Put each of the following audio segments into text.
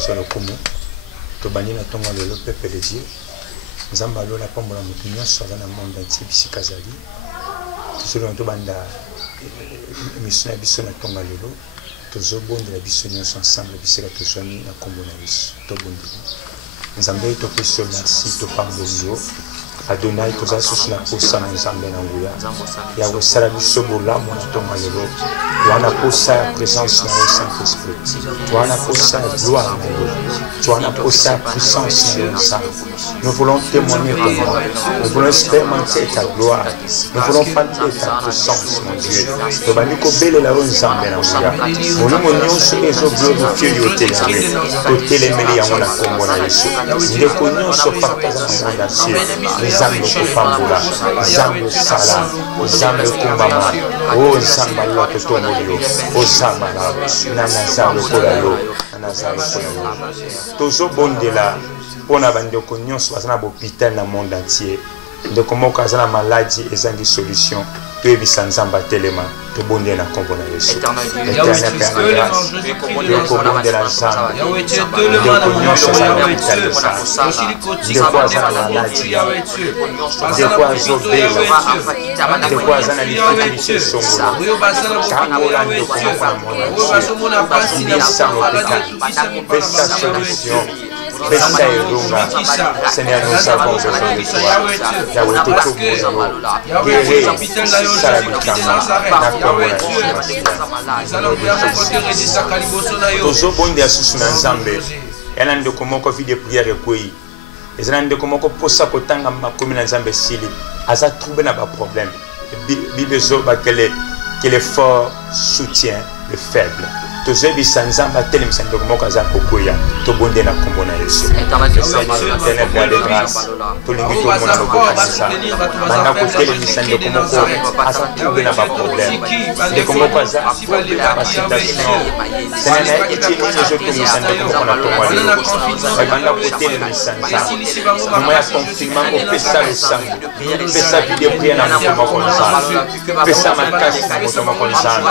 sur le commun. Tobani na tonga le peuple de Dieu. Nzamba lola pambola mutunya soza na monde entier bisikazali. Selon tobanda mission biso na tonga lelo. Tozobonde la biso nyonso ensemble bisika tozwani na kombo na Yesu. Tobondi. Nzambe to peso merci to pambongo. Adonai toza susu na posa na Nzambe na nguya. Ya wesala biso bolamu na tonga lelo. Wana posa présence na Saint-Esprit. Wana posa gloire na yo. Wana posa puissance na yo. Nous voulons témoigner ton nom. Nous voulons expérimenter ta gloire. Nous voulons palper ta puissance, mon Dieu. Tobaniko bele la Nzambe na nguya. Molimo nyonso ezo glorifier yo teleme. To telemeli yango na kombo na Yesu. Ndeko nyonso partaza na monde entier. Nzambe kopambola, Nzambe sala, Nzambe kumbama, o Nzambe lo totombolio, o Nzambe na Nzambe kolalo, na Nzambe kolalo. Tozo bondela pona bandeko nyonso bazana hôpital na monde entier. Ndeko moko azana maladie ezangi solution. Toyebisa Nzambe telema tobonde na kombo na Yesu. Éternel Père de grâce, tokobonde la Nzambe. Ndeko nyonso azana hôpital de ça. Ndeko azana maladie. Ndeko azobela. Ndeko azana difficulté songolo. Tangola ndeko moko na monde. Ndisa hôpital. Pesa solution. Pesa erunga. Seigneur, nous avons besoin de toi. Yahweh, te guérir. Tozo bonde asusu na Nzambe. Yana ndeko moko vie de prière ekoi. Ezana ndeko moko posa kotanga makomi na Nzambe sili. Aza trouvé na ba problème. Bible zoba que l'effort soutient le faible. Tozo bisa Nzamba telemisa ndeko moko aza kokoya. To bonde na kombo na Yesu. Éternel Père de grâce. Tolingi to mona loboka sisa. Banda ko telemisa ndeko moko aza trouvé na ba problème. Ndeko moko aza trouvé na ba situation. Seigneur, eti ni zo to misa ndeko moko na tomwa. Banda ko telemisa Nzamba. Mama ya confirmant au pesa le sang. Pesa vie de prière na ndeko moko Nzamba. Pesa makasi na ndeko moko Nzamba.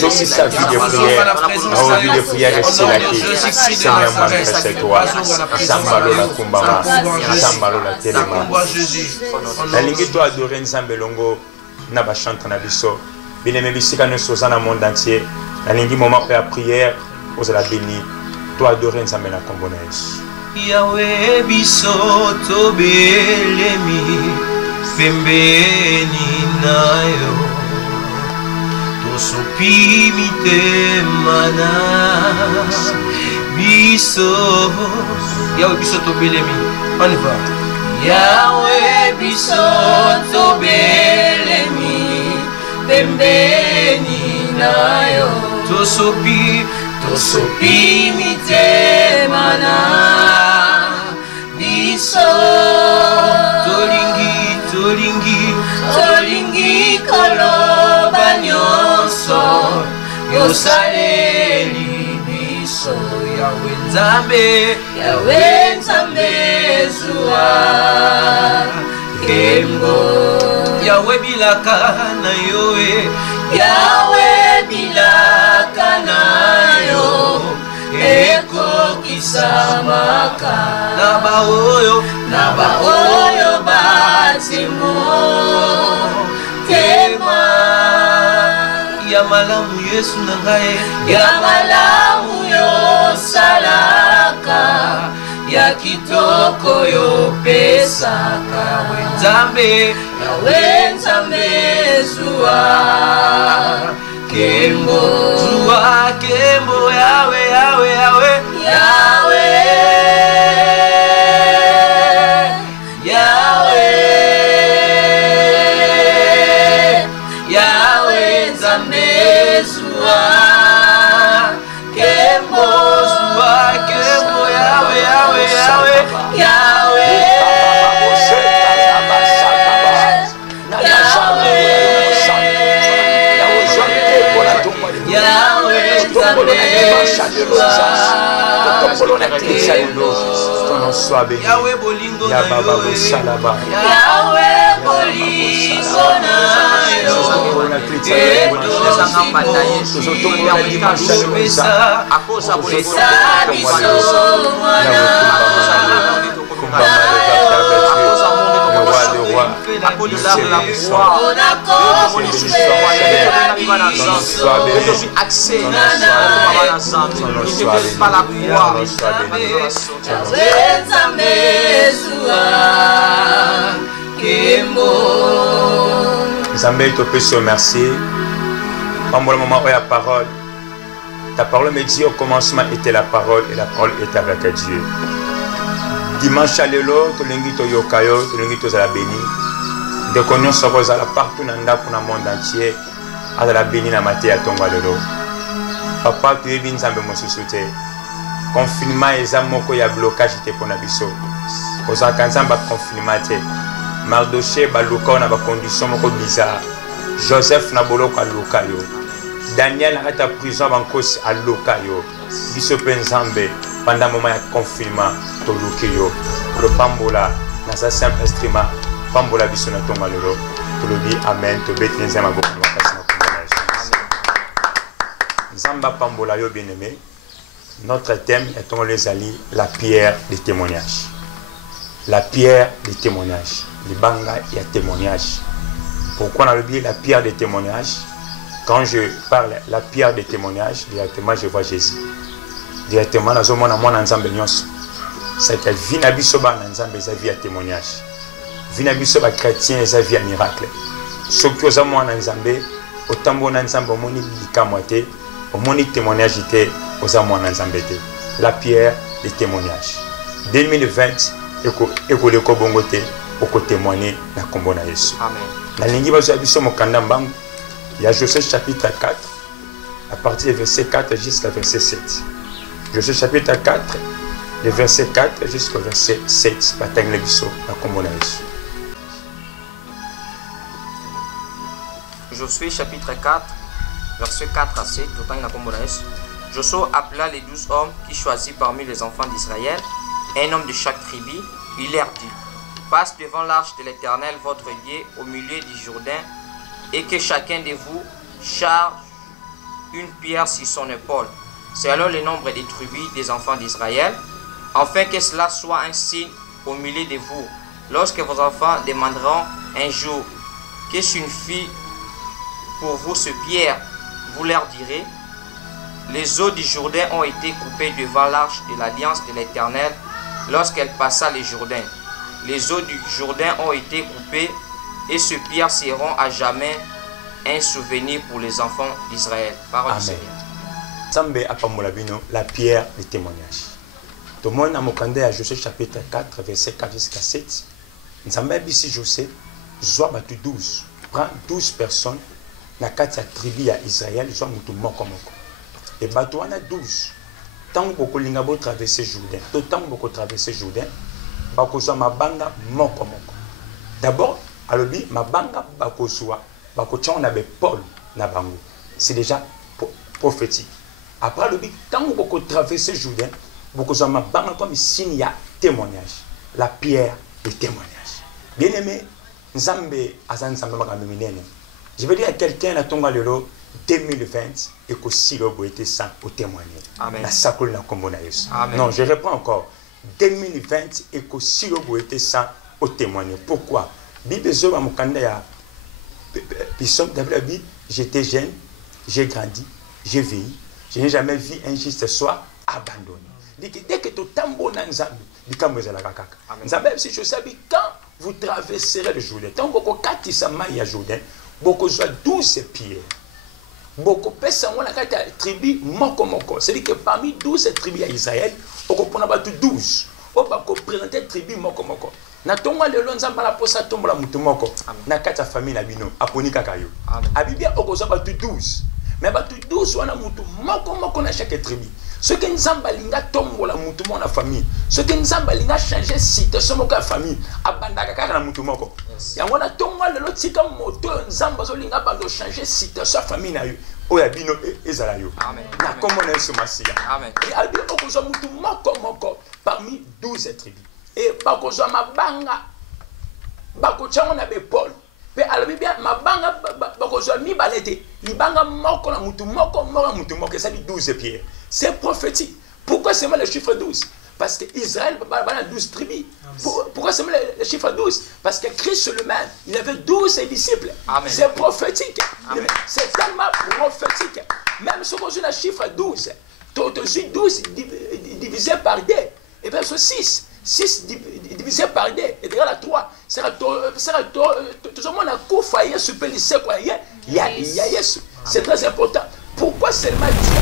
Zo sa vie de prière. La vie de prière est là qui Seigneur manifeste-toi. Zambalo la kumbama, Zambalo la telema. La lingi to adorer Nzambe longo na ba chante na biso. Bien-aimé bisika nous sommes dans le monde entier. La lingi moment de la prière, vous la béni. To adorer Nzambe na kombo na Yesu. Yahweh biso to belemi pembeni nayo. Sopi mitemana biso Yahweh biso to belemi. On y va. Yahweh biso to belemi pembeni nayo. To sopi mitemana biso tolingi koloba nyonso yosaleli biso Yahweh Nzambe zuwa kembo Yahweh bilaka na yoe Yahweh bilaka na yo eko kisamaka na baoyo batimo tema ya malamu Yesu na ngai ya malamu yo salaka ya kitoko yo pesaka Yahweh Nzambe zuwa kembo Yahweh Nzambe zuwa kembo Ton nom soit béni. Yahweh bolingo na yo. Accorde de l'art de la foi. Accès par la croix. Nzambe te peut remercier. Pendant le moment où il y a parole, ta parole me dit au commencement était la parole et la parole était avec Dieu. Dimanche à l'élo, tu l'engi to yokayo, tu l'engi to zala béni. De connaissance sur la partout dans le monde entier, à la béni na maté à ton l'élo. Papa, tu es bien Nzambe mo susute. Confinement et zamoko ya blocage était pour nabiso. Aux akanzamba confinement te. Mardoché baluka na ba condition moko bizarre. Joseph na boloko aluka yo. Daniel a été prison en cause à l'okayo. Biso Nzambe pendant moment de confinement to lukiyo. Le pambola na sa simple instrument pambola biso na tonga lelo. To le dit amen to beti nzamba beaucoup makasi na kumona. Nzamba pambola yo bien-aimé. Notre thème est les alliés, la pierre des témoignages. La pierre des témoignages. Les banga il y a témoignage. Pourquoi on a oublié la pierre des témoignages? Quand je parle la pierre des témoignages, directement je vois Jésus. Directement, dans mon amour, c'est que Vinabisoba Nzambe sa vie à témoignage. Vinabisoba chrétien sa vie à miracle. Ce qui est moi Nzambe, autant bon Nzambe au moni likamote, au moni témoignage était aux amours Nzambe. La pierre des témoignages. 2020, école Kobongote, pour témoigner la combo na Yesu. Amen. La lingi bazo mokanda mbangu. Il y a Josué chapitre 4, à partir du verset 4 jusqu'à verset 7. Josué chapitre 4, le verset 4 jusqu'au verset 7. Josué chapitre 4, verset 4 à 7. Josué appela les 12 hommes qui choisit parmi les enfants d'Israël, un homme de chaque tribu. Il leur dit: passe devant l'arche de l'Éternel, votre Dieu, au milieu du Jourdain, et que chacun de vous charge une pierre sur son épaule, selon le nombre des tribus des enfants d'Israël, afin que cela soit un signe au milieu de vous. Lorsque vos enfants demanderont un jour que signifie pour vous ce pierre, vous leur direz: les eaux du Jourdain ont été coupées devant l'arche de l'alliance de l'Éternel lorsqu'elle passa le Jourdain. Les eaux du Jourdain ont été coupées et ces pierres seront à jamais un souvenir pour les enfants d'Israël. Parole du Seigneur. Nzambe apamola bino la pierre de témoignage. Tout le monde a mokandé à Josué chapitre 4, verset 4 jusqu'à 7. Nzambe bisi Josué, zoa batu 12. Prend 12 personnes, na kati ya tribu ya Israël, zoa mutu moko moko. Et batu wana 12. Tant que linga bo traverser Jourdain, tant que traverser Jourdain, bakozwa mabanga moko moko. D'abord, alobi mabanga bakozwa bakotia on avait Paul na bango. C'est déjà prophétique. Après alobi tant que traverser Jourdain, bakozwa mabanga comme signe ya témoignage, la pierre de témoignage. Bien-aimé, Nzambe azan Nzambe makambo minene. Je veux dire à quelqu'un na tonga lelo 2020 et que si le bois était sans au témoigner. Amen. La sakol na kombo na Yesu. Amen. Non, je réponds encore. 2020 et que si le bois était sans au témoigner. Pourquoi? Bible zoba mukanda ya Bishop David, j'étais jeune, j'ai grandi, j'ai vieilli, je n'ai jamais vu un juste soir abandonné. Dès que tu tambo na Nzambe, dikambo za la kaka. Nzambe si je sais quand vous traverserez le Jourdain, tant que katisa mai ya Jourdain, beaucoup soit 12 pierres. Beaucoup pesa ngona kati tribu moko moko. C'est-à-dire que parmi 12 tribus à Israël, on comprend pas 12. On va présenter tribu moko moko. Na tonga lelo Nzamba la posa tombola mutu moko. Na kati ya famille na bino aponi kaka yo. Abibia okoza ba 12. Mais ba 12 wana mutu moko moko na chaque tribu. Ce que Nzamba linga tombola mutu moko na famille. Ce que Nzamba linga changer situation moko ya famille. Abanda kaka na mutu moko. Yango na tonga lelo tika moto Nzamba zo linga bando changer situation ya famille na yo. Oya bino ezala yo. Amen. Na komo na Yesu Masia. Amen. Et albi okoza mutu moko moko parmi 12 tribus. Et bakozwa mabanga bakotiango na be Paul pe alobi bien mabanga bakozwa mibalete libanga moko na mutu moko moko mutu moko ça dit 12 pierres. C'est prophétique. Pourquoi seulement le chiffre 12? Parce qu'Israël a 12 tribus. Pourquoi c'est le chiffre 12? Parce que Christ lui-même, il avait 12 disciples. C'est prophétique. C'est tellement prophétique. Même si on a le chiffre 12, 12 divisé par 2, et bien c'est 6. 6 divisé par 2 est égal à 3. Tout le monde a coupé sur le lycée. C'est très important. Pourquoi seulement Dieu?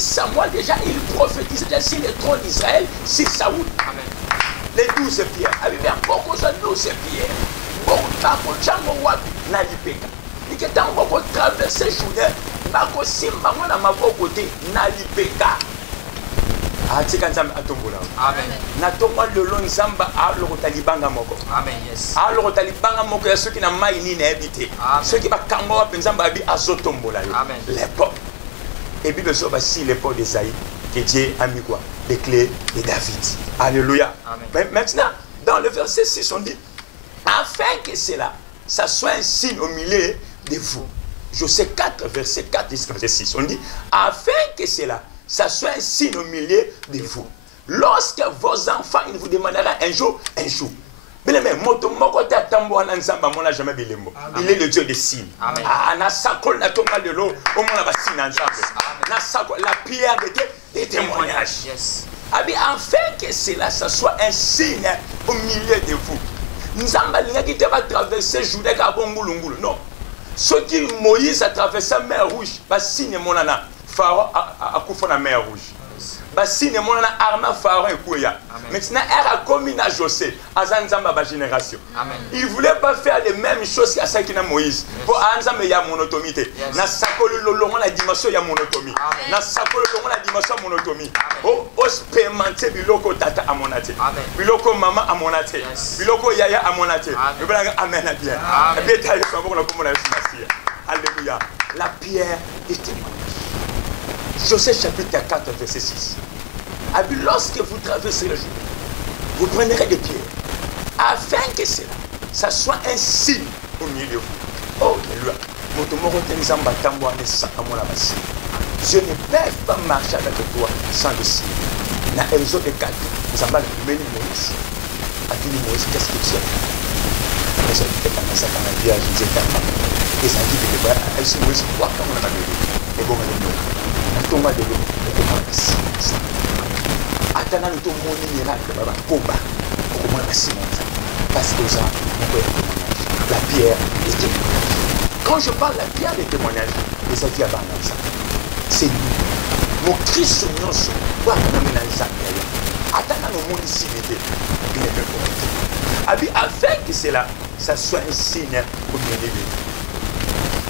Samuel déjà, il prophétisait sur le trône d'Israël, c'est Saoul. Amen. Les 12 pierres. Il y a beaucoup de 12 pierres. Beaucoup de gens qui ont nalipeka. Et que tant qu'on traverse le Jourdain, bako simba mwana maboko te nalipeka. Atika nzambe atombola. Amen. Na tomba lelo nzamba aloko talibanga moko. Amen. Yes. Aloko talibanga moko ya ceux qui na mai ni na habité. Ceux qui ba kango wa nzamba abi azotombola yo. Amen. Les portes. Et puis, si les portes d'Esaïe, que Dieu a mis quoi? Les clés de David. Alléluia. Amen. Mais maintenant, dans le verset 6, on dit, afin que cela, ça soit un signe au milieu de vous. Je sais 4, verset 4 jusqu'à verset 6. On dit, afin que cela, ça soit un signe au milieu de vous. Lorsque vos enfants, ils vous demanderont un jour. Il est le Dieu des signes. La pierre des témoignages. Afin que cela, ça soit un signe au milieu de vous. Nous avons traversé Jourdain. Non. Ce qui Moïse a traversé la mer Rouge, signe mon nana. Pharaon a coupé la mer Rouge. Signe mon nana arma Pharaon et Kouya. Maintenant, elle a commis à José, à Zanzamba, ma génération. Il ne voulait pas faire les mêmes choses qu'à ça qui n'a Moïse. Pour Anzamba, il y a monotomité. Dans Sakolo, la dimension, il y a monotomie. Dans Sakolo, la dimension, monotomie. Au expérimenter, Biloko Tata à mon athée. Biloko Maman à mon athée. Biloko Yaya à mon athée. Amen à bien. Alléluia. La pierre des témoignages. José chapitre 4, verset 6. Lorsque vous traversez le jour, vous prendrez des pierres, afin que cela, ça soit un signe au milieu de vous. Oh, alléluia. Je ne peux pas marcher avec toi sans le signe. Dans Exode 4, nous avons le Moïse. A dit Moïse, qu'est-ce que tu as fait? Ça dit que ça a dit à Jésus, et ça dit que si Moïse voit comment on a dit, et bon, on tombe de l'eau, et comment on a dit. Atana nous tout monde miracle baba combat comment la Simon parce que ça la pierre des témoignages. Quand je parle de la pierre des témoignages, les avis avant ça, c'est nous. Mon Christ nous sommes quoi qu'on amène ça. Atana nous monde ici afin que cela, ça soit un signe au milieu de nous.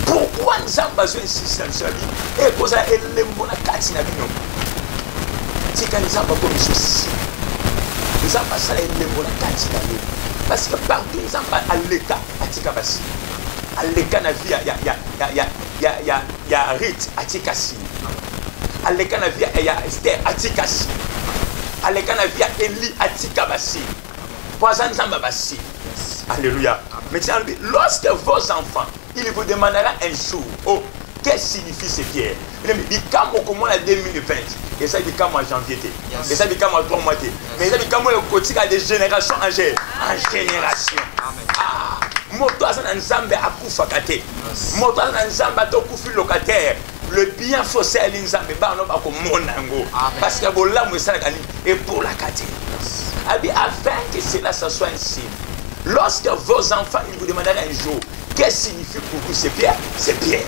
Pourquoi nous avons besoin d'insister sur la vie? Et pour ça, elle est mon carte na vie. C'est quand nous avons comme ceci. Nous avons passé les mots la carte d'année. Parce que partout nous avons à l'état à Tikabasi. À l'état na vie il y a Rite à Tikasi. À l'état na vie il y a Esther à Tikasi. À l'état na vie Eli à Tikabasi. Alléluia. Maintenant, lorsque vos enfants, il vous demandera un jour, oh, qu'est-ce que signifie ces pierres? Il dit, comme au moment 2020, et ça dit comme en janvier, et ça dit comme en 3 mois, mais ça dit comme le quotidien de génération en génération. Moto azana nzambe akufa kate. Moto azana nzambe atokufi locataire. Le bien faussé à l'inzambe ba no ba ko monango. Parce que bolamu esalaka ni et pour la kate. Afin que cela soit ainsi. Lorsque vos enfants ils vous demanderont un jour qu'est-ce que signifie pour vous ces pierres? Ces pierres.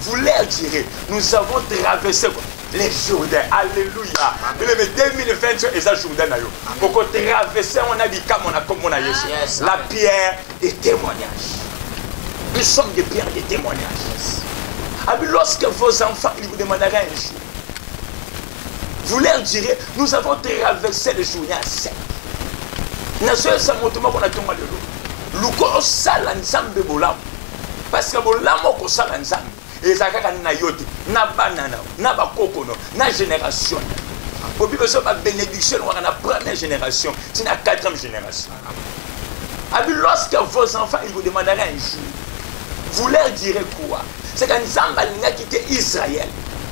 Vous leur direz, nous avons traversé les Jourdains. Alléluia. Le 2020 et ça Jourdain. Pour traverser, on a dit comme on a comme on a Jésus. La pierre des témoignages. Nous sommes des pierres des témoignages. Lorsque vos enfants ils vous demanderont un jour, vous leur direz, nous avons traversé les Jourdains à sec. Nous avons tombé de l'eau. Luko sala nzambe bolam. Parce que bolamo ko sala nzambe. Et ça na yote, na banana, na bakokono, na génération. Pour bien besoin de bénédiction, on a la première génération, c'est la 4e génération. Lorsque vos enfants ils vous demanderont un jour, vous leur direz quoi? C'est qu'un Zamba n'a quitté Israël,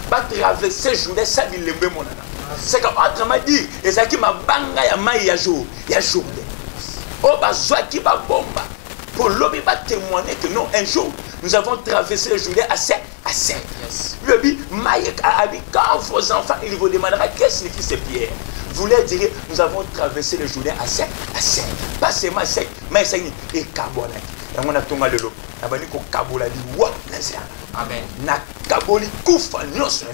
va traverser journée, ça dit le même monana. C'est qu'autrement dit, et ça qui m'a banga ya mai ya jour, ya jour. Oh bah soit qui va bomba. Pour l'homme va témoigner que non, un jour, nous avons traversé le journée à 7. Le dit, quand vos enfants, ils vous demanderont qu'est-ce que signifie ces pierres, vous leur direz, nous avons traversé le journée à 7. Pas seulement 7, mais c'est et Kabola. Et on a tombé le lot. On a dit que Kabola dit, wa, Amen. Na Kaboli koufa, nous sommes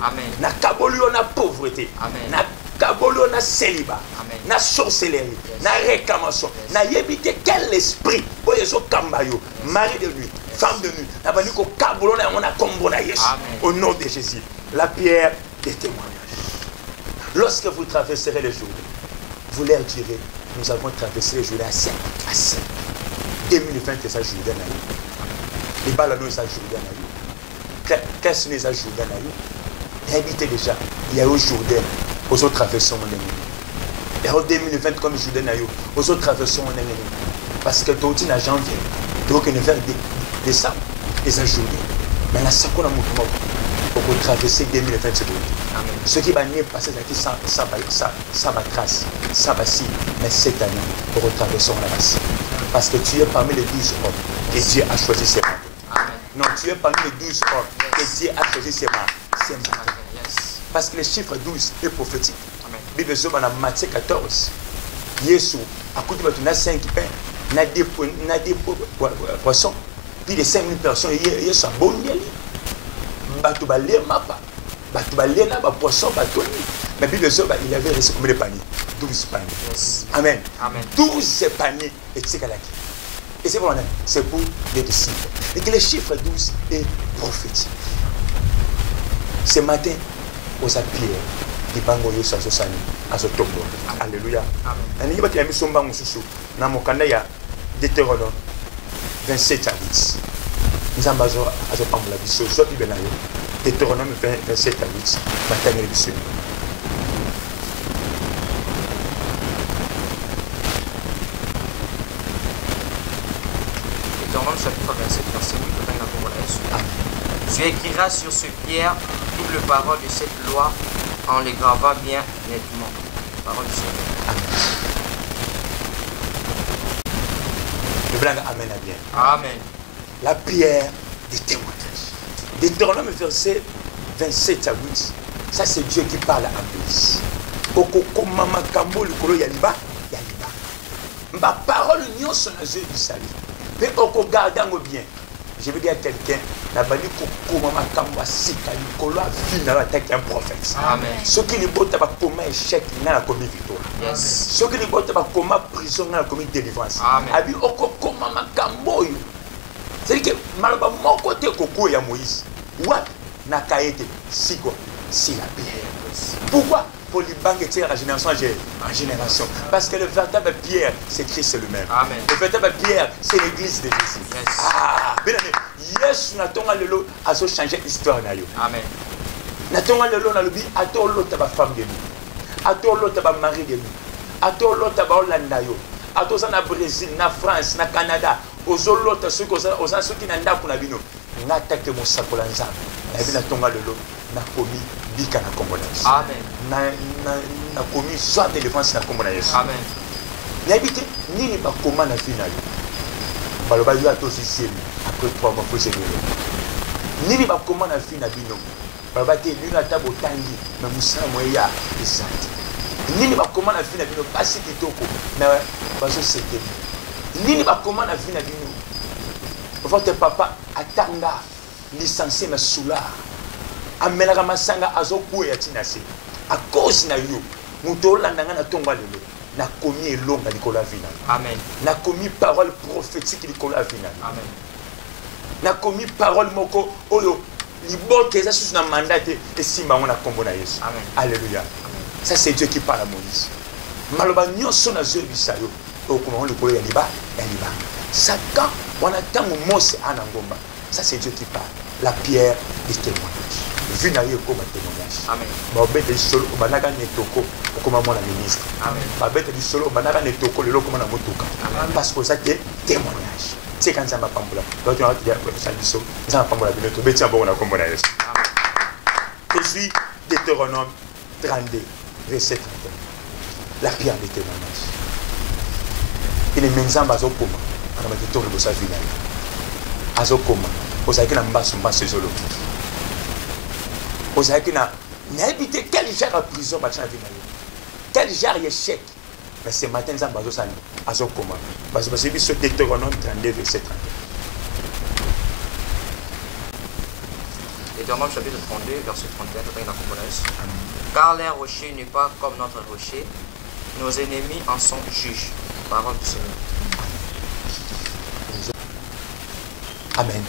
Amen. Na Kaboli, on a pauvreté. Amen. Na Kaboli, on a célibat. Amen. Na sorcellerie. Na réclamation. Na yébité quel esprit. Oyeso Kambayo. Mari de nuit. Femme de nuit. Na bani ko Kabolo, on a combona Yesu. Au nom de Jésus. La pierre des témoignages. Lorsque vous traverserez les jours, vous leur direz, nous avons traversé les jours à 7. 2020, c'est ça, Jourdain. Les balles, c'est ça, Jourdain. Qu'est-ce que c'est ça, Jourdain? Habitez déjà, il y a eu Jourdain, aux autres traversons mon ennemi. Et en 2020, comme Jourdain, aux autres traversons mon ennemi. Parce que tout est en janvier, donc il y a décembre, et ça, Jourdain. Mais là, ça, qu'on a mouvement pour traverser 2020, c'est bon. Ce qui va venir passer, ça va trace, ça va si, mais cette année, pour traverser la race. Parce que tu es parmi les 12 hommes que Dieu a choisi ces mains. Non, tu es parmi les 12 hommes que Dieu a choisi ces mains. Parce que le chiffre 12 est prophétique. Bible dit dans Matthieu 14, Jésus a coupé 5 pains, n'a des poissons, puis les 5000 personnes, Jésus a bon miel. Poisson, mais Bible dit il avait reçu combien de paniers? 12 paniers. Amen. 12 paniers et c'est et c'est pour les disciples. Et que le chiffre 12 est prophétique. Ce matin, aux Pierre, il va y à ce tombeau. Alléluia. Amen. Il va y avoir un Deutéronome 27 à 8. Nous avons besoin de prendre la Bible. Deutéronome 27 à 8. Bataille du Seigneur. Deutéronome chapitre 27, verset 8. Tu écriras sur ce pierre toutes les paroles de cette loi en les gravant bien nettement. Parole du Seigneur. Le blanc amène à bien. Amen. La pierre des témoignages. Deutéronome verset 27 à 8. Ça c'est Dieu qui parle à Moïse. Okoko mama kambo likolo yaliba yaliba. Ma parole n'y sont les yeux du salut. Mais oko gardango bien. Je veux dire à quelqu'un, la bali koko mama kambo sika likolo afina attaque un prophète. Amen. Ce qui les botte ba koma échec n'a la commis victoire. Yes. Ce qui les botte ba koma prison n'a la commis délivrance. Abi okoko mama kambo yo. C'est-à-dire que malheureusement mon côté koko ya Moïse. What Nakaete, Sigo, si la pierre. Pourquoi? Pour les banques de la génération en génération. Parce que le véritable pierre, c'est Christ lui-même. Le véritable pierre, c'est l'église de Jésus. Yes. Ah, bien aimé. Yes, nous avons le à changer l'histoire. Amen. Nous avons le lot à l'autre, à l'autre femme de nous, à l'autre mari de nous, ato lota ba olanda yo ato za na Brésil na France na Canada ozolota soki oza soki na ndako na bino natake mosakola nzambe na bina tonga lelo nakomi bika na kombo na Yesu. Amen. Nakomi soit de défense na kombo na Yesu. Amen. N'habite nini bakoma na vie na yo baloba yo atosi semi après 3 mois faut se lever nini bakoma na vie na bino baloba te bino ata botangi na musala moya esati nini bakoma na vie na bino basi kitoko na bazo sete nini bakoma na vie na bino votre papa atanga licencié na soula amelaka masanga azokuwa ya tinase à cause na yo muto landanga na tonga lelo na komi elonga likola vina. Amen. Na komi parole prophétique likola vina. Amen. Na komi parole moko oyo liboke eza sous na mandat et simba on a kombo na Yesu. Amen. Alléluia. Amen. Ça c'est Dieu qui parle à Moïse. Maloba nyonso na zo bisayo o comment likola ya liba ya liba. Satan on attend Mose anangomba. Ça c'est Dieu qui parle. La pierre du témoignage. Vu na yo comme témoignage. Amen. Ba obete solo banaka netoko comme mon ministre. Amen. Ba obete solo banaka netoko lelo comme na motuka. Parce que ça c'est témoignage. C'est quand ça m'a pambola. Donc tu vas dire ça dit so, ça m'a pambola de notre bêtise bon na comme na Yesu. Je suis Deutéronome 32 verset 31. La pierre du témoignage. Il est menzamba zokoma. Ana matito le bossa final. Azokoma. Osaki na mbaso mbaso zolo. Osaki na n'habite quel genre de prison bachana vina yo. Quel genre d'échec. Mais ce matin ça bazo sani azokoma. Parce que c'est sur Deutéronome 32 verset 31. Deutéronome chapitre 32 verset 31 tout dans la car leur rocher n'est pas comme notre rocher, nos ennemis en sont juges. Parole du Seigneur. Amen.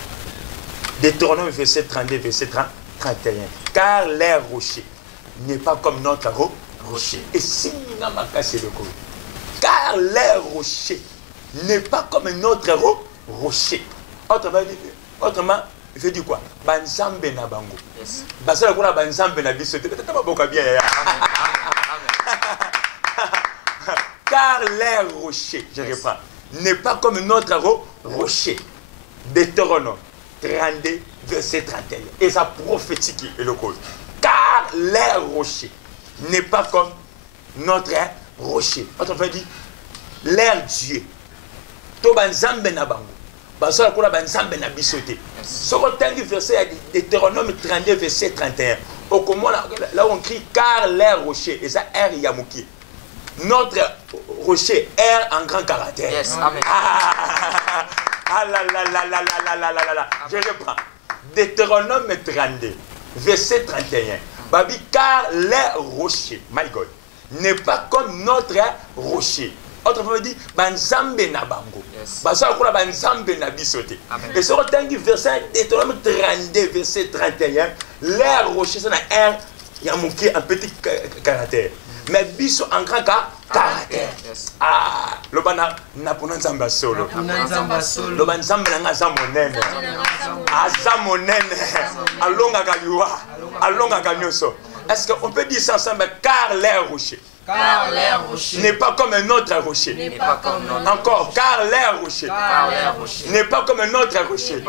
Deutéronome verset 32 verset 31. Car leur rocher n'est pas comme notre rocher. Et si nous n'avons pas cassé le cou. Car leur rocher n'est pas comme notre rocher. Autrement, il veut dire quoi? Banzambe na bango. Yes. Basala kuna banzambe na biso. Tata maboka bien ya. Car leur rocher, je reprends, n'est pas comme notre rocher. Deutéronome 32 verset 31. Et ça prophétique est le cause. Car leur rocher n'est pas comme notre rocher. Autrement dit, leur Dieu. To banzambe na bango. Basala kula banzambe na bisote. Soko tangi verset Deutéronome 32 verset 31. Au comment là on crie car leur rocher et ça R yamuki. Notre rocher est en grand caractère. Yes. Amen. Ah là là là là là là là là. Je reprends. Deutéronome 32 verset 31. Babi car leur rocher, my God, n'est pas comme notre rocher. Autrement dit, banzambe na bango. Basala kula banzambe na bisote. Et sur le verset Deutéronome 32 verset 31, leur rocher c'est un R yamuki un petit caractère. Mais biso en grand caractère. Ah, le bana na pona nzamba solo. Le bana nzamba nga za monene. Aza monene. Alonga kaliwa. Alonga kanyoso. Est-ce qu'on peut dire ça ensemble car leur rocher? Car leur rocher n'est pas comme un autre rocher. N'est pas comme notre encore car leur rocher. N'est pas comme un autre rocher.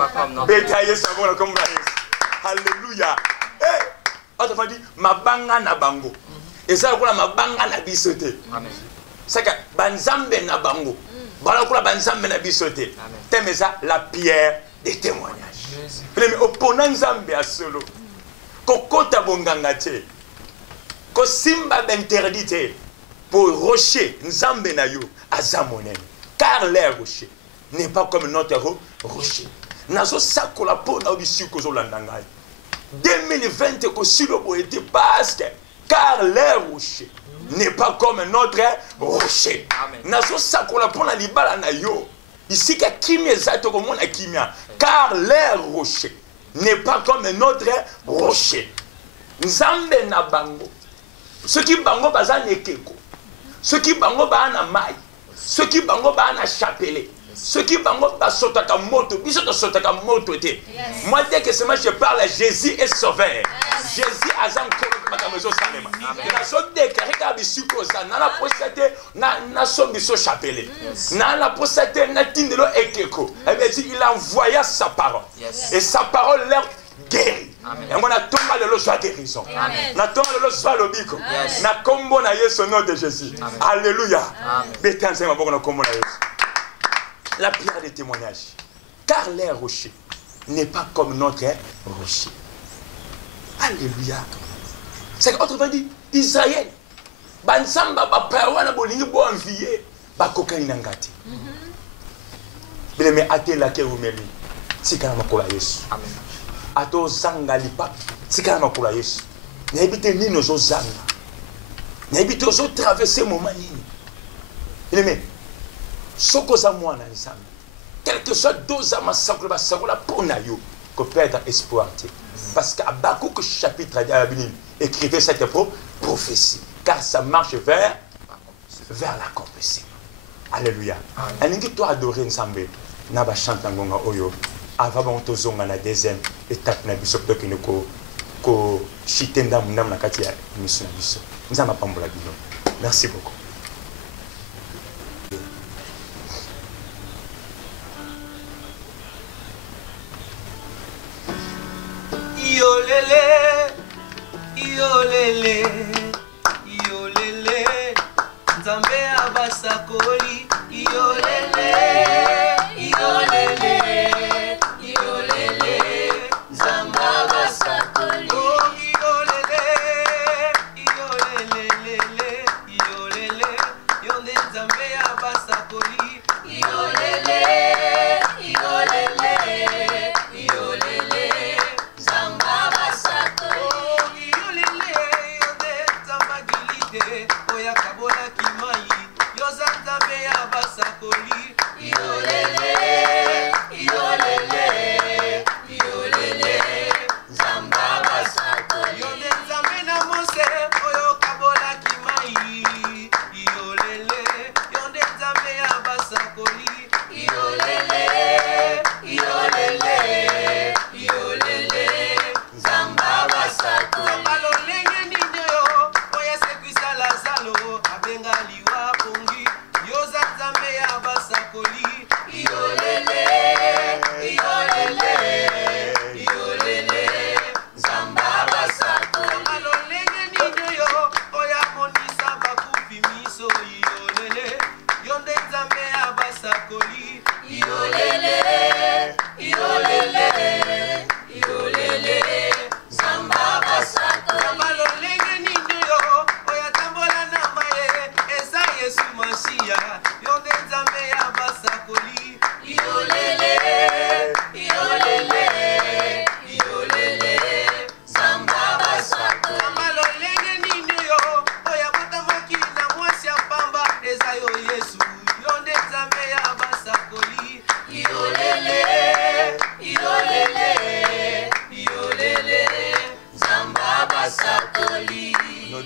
Bétaillé savon comme alléluia. Eh, autrement dit, mabanga na bango. Et ça, on a mabanga na bisote. C'est que banzambe na bango. Voilà qu'on a banzambe na bisote. T'aimes ça, la pierre des témoignages. Mais opponent nzambe à solo. Kokota bongangate. Ko simba d'interdite pour rocher nzambe na yo azamonen. Car leur rocher n'est pas comme notre rocher. Nazo sakola pona obisi ko zolandanga. 2020 ko silobo était parce que car leur rocher n'est pas comme notre rocher. Nazo sakola pona libala na yo. Ici que kimia zato comme on a kimia. Car leur rocher n'est pas comme notre rocher. Nzambe na bango. Ceux qui bango bazan ekeko. Ceux qui bango ba na mai. Ceux qui bango ba na chapelet. Ceux qui bango ba sotaka moto, biso to sotaka moto te. Moi dès que ce je parle Jésus est sauveur. Jésus a salema. Na so déclarer ka bisuko za na la postate na so biso chapelé. Na la postate na tindelo ekeko. Il envoya sa parole. Et sa parole leur guérit. Et on a tombé le joie guérison. Na tombé le joie lobiko. Na kombo na Yesu nom de Jésus. Alléluia. Bétanze ma boko na kombo na Yesu. La pierre de témoignage. Car les rochers n'est pas comme notre rocher. Alléluia. C'est autrement dit, Israël, Bansamba, Bapawana, Bolingi, Boanvier, Bakokani Nangati. Mais até la Kerumeli, c'est quand même pour la Yesu. Ato Zangalipa, c'est quand même pour la Yesu. N'habitez ni nos zanga. N'habitez aux autres traverser mon mani. Mais, Sokoza moi dans les âmes. Quel que soit deux âmes, ça pour nayo, que perdre espoir. Parce qu'à Habakkuk chapitre écrivait cette prophétie. Car ça marche vers l'accomplissement. Alléluia. Et toi adorer ensemble, naba chante ngonga oyo. Avant de zonga na deuxième étape na biso to kinoko ko chitenda mundam na kati ya mission biso. Nzama pambola bino. Merci beaucoup. Yolele, yolele, yolele, Nzambe abasakoli, yolele, yolele, yolele, Nzambe abasakoli, oh yolele, yolele, yolele, yonde Nzambe abasakoli, yolele, yolele, yolele.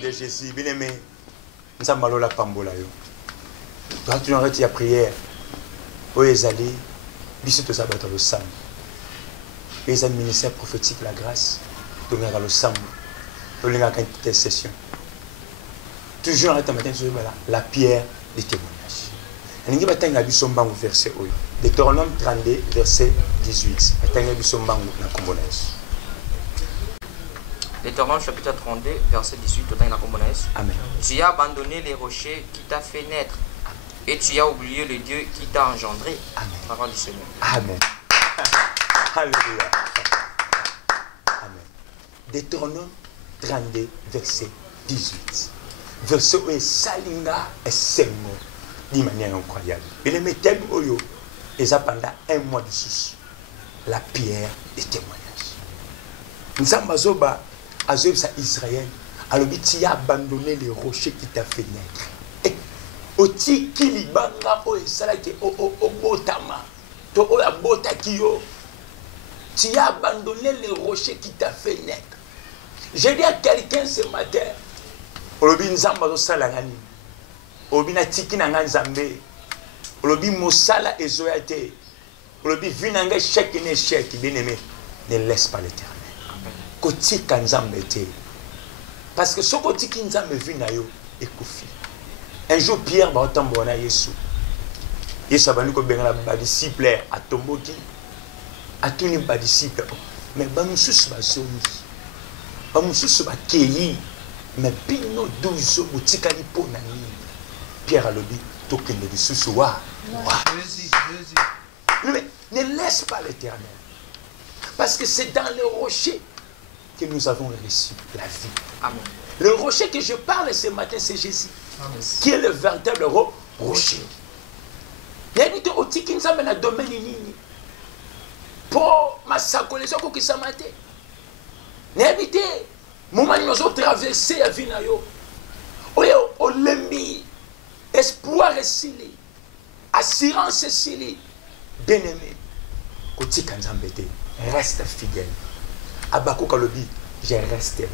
Jésus, bien aimé, nous avons la pambola. Toi, tu arrêtes la prière. Où est allé? Bisous de sabat le sang. Et les ministère prophétique, la grâce, tu as le sang. Tu as une intercession. Toujours arrête matin sur la pierre des témoignages. Et nous avons la Bible verset 8. Deutéronome 32, verset 18. Deutéronome chapitre 32, verset 18. Amen. Tu as abandonné les rochers qui t'a fait naître. Et tu as oublié le Dieu qui t'a engendré. Amen. Parole du Seigneur. Amen. Alléluia. Amen. Deutéronome 32, verset 18. Verset où est Salinga et Sengo d'une manière incroyable. Et les méthodes Oyo, et ça pendant un mois de souci. La pierre des témoignages. Nzambazoba, Azoba Israël, alors tu as abandonné les rochers qui t'a fait naître. Et oti kilibanga o esalaki o botama to o ya botakio. Tu as abandonné les rochers qui t'a fait naître. J'ai dit à quelqu'un ce matin, Olobi nzamba zo sala ngani. Olobi na tiki na nzambe. Olobi mosala ezoyate. Olobi vinanga chèque ne chèque bien aimé. Ne laisse pas l'éternel. kotika nzambe te. Parce que ce côté qui nzambe vu na yo ekufi. Un jour Pierre va otambola na Yesu. Yesu abandi ko benga ba disciple atomboki. Atuni ba disciple. Mais ba mususu ba zongi. Ba mususu ba keyi. Mais bino 12 botika li pona ni. Pierre alobi tokende lisusu wa. Mais ne laisse pas l'Éternel. Parce que c'est dans le rocher que nous avons reçu la vie. Amen. Le rocher que je parle ce matin, c'est Jésus. Amen. Qui est le véritable rocher. Il y a des outils qui nous amènent dans le domaine nini. Pour ma sacoleso qui s'est maté. Il y a des moments où nous avons traversé la vie. Au lembi, espoir et sili, assurance et sili. Bien-aimé, côté Kanzambete, reste fidèle. Abako Kalobi, je reste là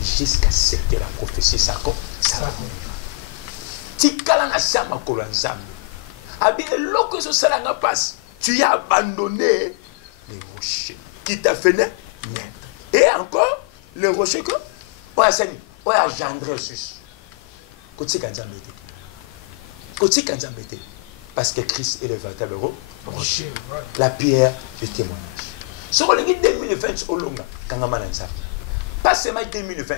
jusqu'à ce que la prophétie s'accomplisse. Tikala na sama kolanzambe. Abi eloko so salanga passe. Tu as abandonné les rochers qui t'a fait naître. Et encore les rochers que on a sani, on a engendré sus. Côté Kanzambete. Côté Kanzambete. Parce que Christ est le véritable rocher. La pierre de témoignage. Ce qu'on a dit 2020 au long, pas seulement 2020,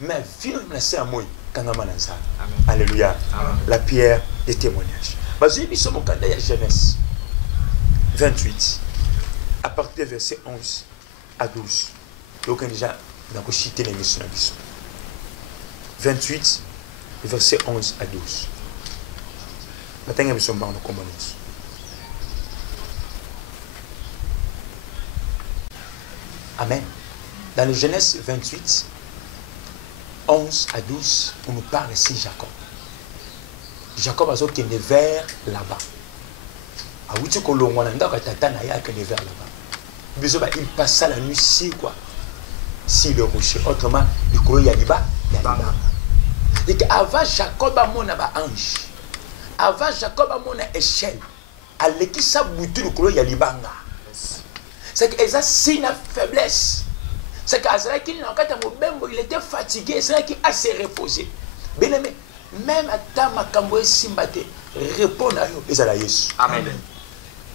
mais finalement c'est un mot Alléluia. La pierre de témoignage. Vas-y, nous sommes au candidat à Genèse 28, à partir du verset 11 à 12. Donc déjà, on a cité les missions. 28, verset 11 à 12. Maintenant, nous sommes dans le commandement. Amen. Dans le Genèse 28, 11 à 12, on nous parle ici de Jacob. Jacob a été vers là-bas. Il passa la nuit si quoi? Si le rocher. Autrement, il courait Yaliba. Avant Jacob a mon ange. Avant Jacob a mon échelle. À l'équipe sa boutique le courait Yalibanga. C'est que ça signe la faiblesse. C'est qu'il il était fatigué, c'est qu'il a assez reposé. Bien aimé, même à ta makambo simbate, répond à eux, ils allaient Yesu. Amen.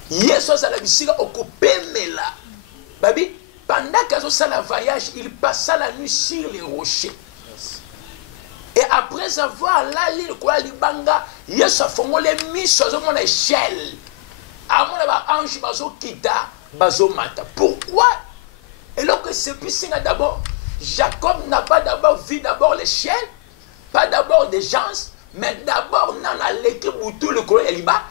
Yesu a la visite au coupé mela. Babi, pendant qu'ils ont le voyage, il passa la nuit sur les rochers. Et après avoir la l'île quoi libanga, Yesu a formé les mis sur mon échelle. À mon ange bazo kita. Bazomata. Pourquoi? Et donc c'est plus d'abord, Jacob n'a pas d'abord vu d'abord l'échelle, pas d'abord des gens, mais d'abord dans l'équipe où tout le colon est liba.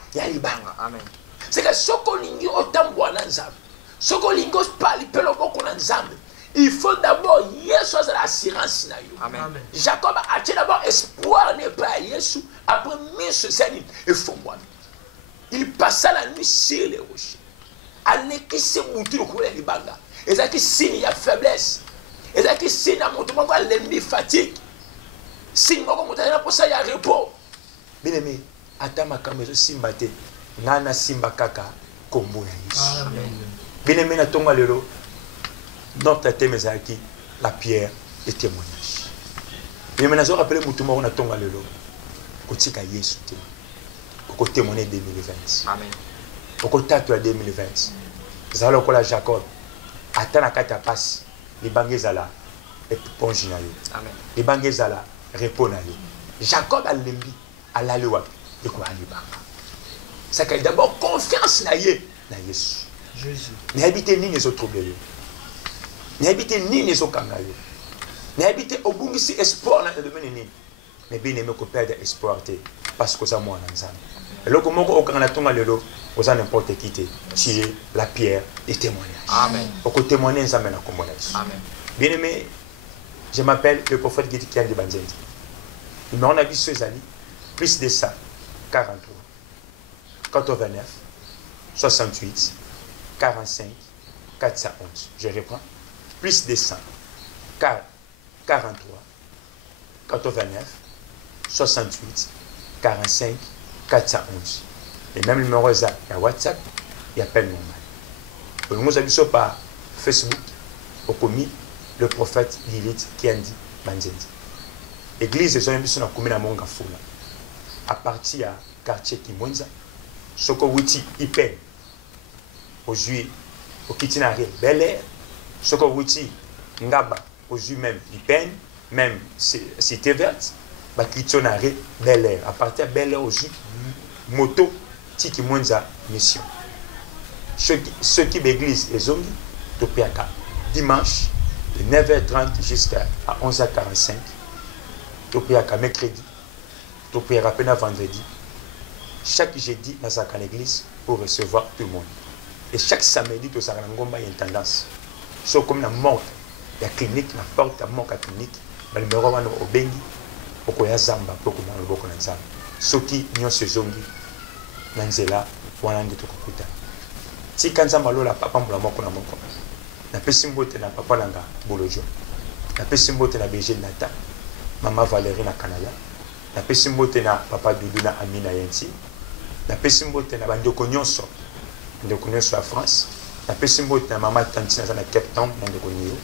Amen. C'est que ce qu'on lingue autant boire dans l'ensemble, ce qu'on lingue pas il peut le voir qu'on ensemble. Il faut d'abord Yesu à l'assurance. Amen. Jacob a acheté d'abord espoir n'est pas Yesu. Après mis ce Seigneur et faut moi. Il passa la nuit sur les rochers. Aleki se mutu le couleur libanga. Et ça qui signe la faiblesse. Et ça qui signe la montement quoi l'ennemi fatigue. Signe moi comme pour ça il y a repos. Bien aimé, atama kamezo simbate. Nana simba kaka kombo ya Yesu. Amen. Bien aimé na tonga lelo. Notre thème est la pierre de témoignage. Bien aimé na zo rappeler mutu mo na tonga lelo. Kotika Yesu te. Ko témoigner 2020. Amen. Au côté de 2020, Zalo kola Jacob, attend à quatre passes, les bangezala et ponge na yo. Amen. Les bangezala répond na yo. Jacob a lembi, a la loi, et quoi ali banga. C'est qu'il d'abord confiance na Jésus. Jésus. N'habitez ni les autres troubles. N'habitez ni les autres kangayo. N'habitez au bout ici espoir dans le domaine. Mais bien aimé qu'on perde espoir parce que ça moi en ensemble. Et là comment on a ton alelo. Vous avez n'importe qui tu es la pierre des témoignages. Amen. Pour que témoigner ça mène à commonage. Amen. Bien aimé, je m'appelle le prophète Gidikian de Banzendi. Il m'a envoyé ce amis, plus de ça, 43, 89, 68, 45, 411. Je reprends. Plus de 100, 43, 89, 68, 45, 411. Et même le numéro il y a WhatsApp, il y a peine normal. Nous avons par Facebook, au commis, le prophète Lilith qui a dit Banzendi. Église est une sur la commune à Mongafula. À partir à quartier Kimwenza, Soko Witi Ipen, au juillet, au Kitinare, Bel Air, Soko Witi Ngaba, au juillet même Ipen, même Cité Verte, Bakitonare, Bel Air. À partir de Bel Air, au juillet, Moto, Tiki Mwenza, Mission. Ceux qui l'église est zongi, Topiaka, dimanche, de 9h30 jusqu'à 11h45, Topiaka mercredi, Topiaka pena vendredi, chaque jeudi dans sa l'église pour recevoir tout le monde. Et chaque samedi, tout ça, il y a une tendance. Sauf comme la mort, la clinique, la porte, la mort, la clinique, le numéro 1 au Bengi, au Koya Zamba, pour qu'on ait le Boko Nanzamba. Ceux qui n'y ont ce zongi, Nanzela, ou en Ande Tokokuta. Si quand ça malo la papa mbula moko na moko na pesi mbote na papa nanga bolojo na pesi mbote na BG Nata mama Valérie na Canada na pesi mbote na papa Doudou na Amina Yenti na pesi mbote na bandeko nyonso à France na pesi mbote na mama Tantina na Cape Town na ndeko niyo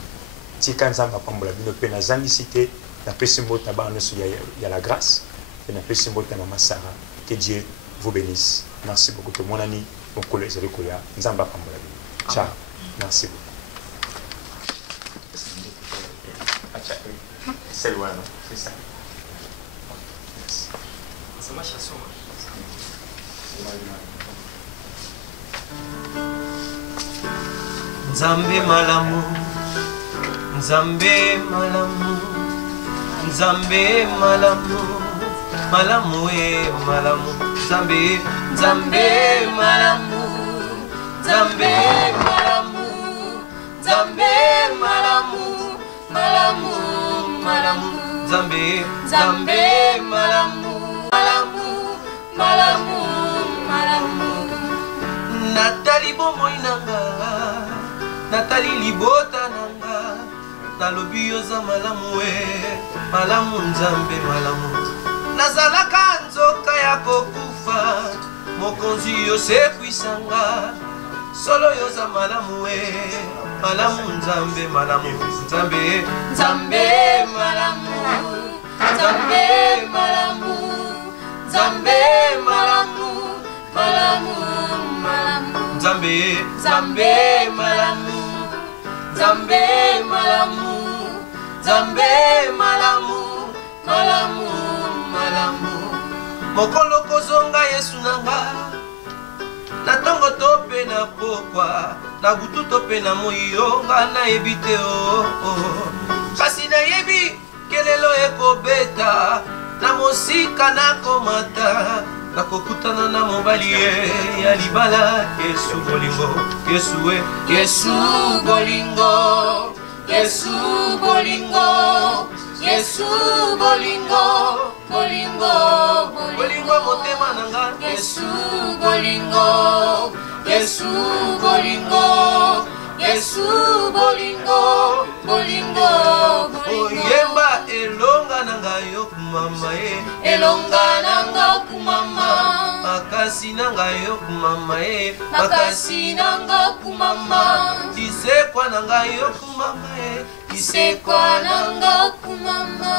ti quand ça papa mbula bino pe na zangi cité na pesi mbote na bano so ya la grâce et na pesi mbote na mama Sarah. Que Dieu vous bénisse. Merci beaucoup tout mon ami. Mon collègue Zerikoya, Nzamba Pambola. Ciao. Merci beaucoup. C'est loin, non? C'est ça. C'est ma chanson. Nzambe malamu, Nzambe malamu, Nzambe malamu, malamu e malamu, Nzambe, Nzambe malamu, Nzambe malamu, Nzambe malamu, malamu, malamu, Nzambe, Nzambe malamu, malamu, malamu, malamu. Natali bomoi nanga, Natali libota nanga, nalobi yoza malamu e, malamu Nzambe malamu. Nazalaka nzoka ya kokufa, mokonzi yosekwisanga, solo yoza malamu e, malamu Nzambe malamu, Nzambe, Nzambe malamu, Nzambe malamu, Nzambe malamu, malamu, malamu, Nzambe, Nzambe malamu, Nzambe malamu, Nzambe malamu, malamu, malamu. Mokolo kozonga Yesu nanga, na tongo tope na pokwa, na butu tope na moyo nga na ebite o. Kasi na yebi kelelo ekobeta, na mosika na komata, na kokutana na mobali ya libala. Yesu bolingo, Yesu e, Yesu bolingo, Yesu bolingo, Yesu bolingo, bolingo, bolingo motema nanga. Yesu bolingo, Yesu bolingo, Yesu bolingo, bolingo, bolingo. Yemba elonga nanga yo kumama e, elonga nanga kumama. Makasi nanga yo kumama e, makasi nanga kumama. Isekwa nanga yo kumama e, isekwa nanga kumama.